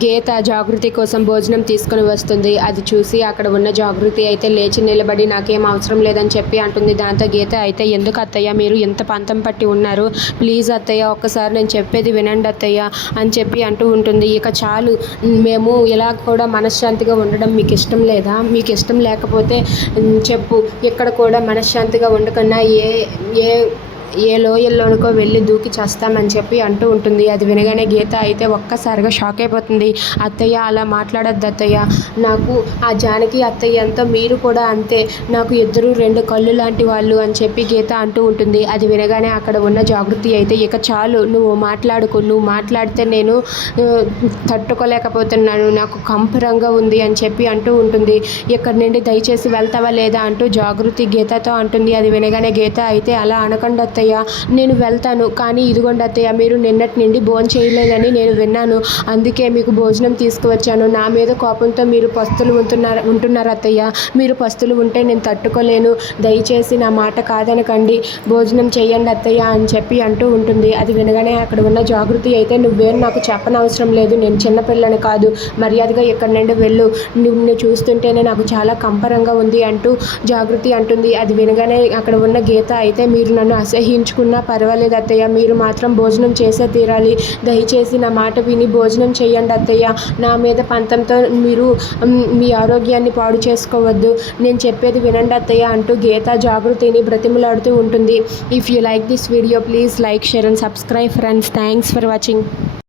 గీత జాగృతి కోసం భోజనం తీసుకుని వస్తుంది. అది చూసి అక్కడ ఉన్న జాగృతి అయితే లేచి నిలబడి నాకేం అవసరం లేదని చెప్పి అంటుంది దాంతో గీత. అయితే ఎందుకు అత్తయ్య? మీరు ఎంత పంతం పట్టి ఉన్నారు. ప్లీజ్ అత్తయ్య ఒక్కసారి నేను చెప్పేది వినండి అత్తయ్య అని చెప్పి అంటూ ఉంటుంది. ఇక చాలు. మేము ఇలా కూడా మనశ్శాంతిగా ఉండడం మీకు ఇష్టం లేదా? మీకు ఇష్టం లేకపోతే చెప్పు. ఇక్కడ కూడా మనశ్శాంతిగా ఉండకుండా ఏ ఏ ఏ లోయల్లోనికో వెళ్ళి దూకి చేస్తామని చెప్పి అంటూ ఉంటుంది. అది వినగానే గీత అయితే ఒక్కసారిగా షాక్ అయిపోతుంది. అత్తయ్య అలా మాట్లాడొద్దు అత్తయ్య. నాకు ఆ జానకి అత్తయ్య అంతా మీరు కూడా అంతే. నాకు ఇద్దరు రెండు కళ్ళు లాంటి వాళ్ళు అని చెప్పి గీత అంటూ ఉంటుంది. అది వినగానే అక్కడ ఉన్న జాగృతి అయితే ఇక చాలు నువ్వు మాట్లాడుకో నువ్వు మాట్లాడితే నేను తట్టుకోలేకపోతున్నాను. నాకు కంపరంగా ఉంది అని చెప్పి అంటూ ఉంటుంది. ఇక్కడి నుండి దయచేసి వెళ్తావా లేదా అంటూ జాగృతి గీతతో అంటుంది. అది వినగానే గీత అయితే అలా అనకుండా అత్తయ్య అత్తయ్య నేను వెళ్తాను. కానీ ఇదిగోండి అత్తయ్య మీరు నిన్నటి నుండి భోజనం చేయలేదని నేను విన్నాను. అందుకే మీకు భోజనం తీసుకువచ్చాను. నా మీద కోపంతో మీరు పస్తులు ఉంటున్నారు ఉంటున్నారు అత్తయ్య. మీరు పస్తులు ఉంటే నేను తట్టుకోలేను. దయచేసి నా మాట కాదనకండి. భోజనం చేయండి అత్తయ్య అని చెప్పి అంటూ ఉంటుంది. అది వినగానే అక్కడ ఉన్న జాగృతి అయితే నువ్వేం నాకు చెప్పనవసరం లేదు. నేను చిన్నపిల్లని కాదు. మర్యాదగా ఇక్కడి నుండి వెళ్ళు. నిన్ను చూస్తుంటేనే నాకు చాలా కంపరంగా ఉంది అంటూ జాగృతి అంటుంది. అది వినగానే అక్కడ ఉన్న గీత అయితే మీరు నన్ను తీయించుకున్నా పర్వాలేదు అత్తయ్య. మీరు మాత్రం భోజనం చేసే తీరాలి. దయచేసి నా మాట విని భోజనం చేయండి అత్తయ్య. నా మీద పంతంతో మీరు మీ ఆరోగ్యాన్ని పాడు చేసుకోవద్దు. నేను చెప్పేది వినండి అత్తయ్య అంటూ గీత జాగృతిని బ్రతిమలాడుతూ ఉంటుంది. If you like this video please like share and subscribe friends thanks for watching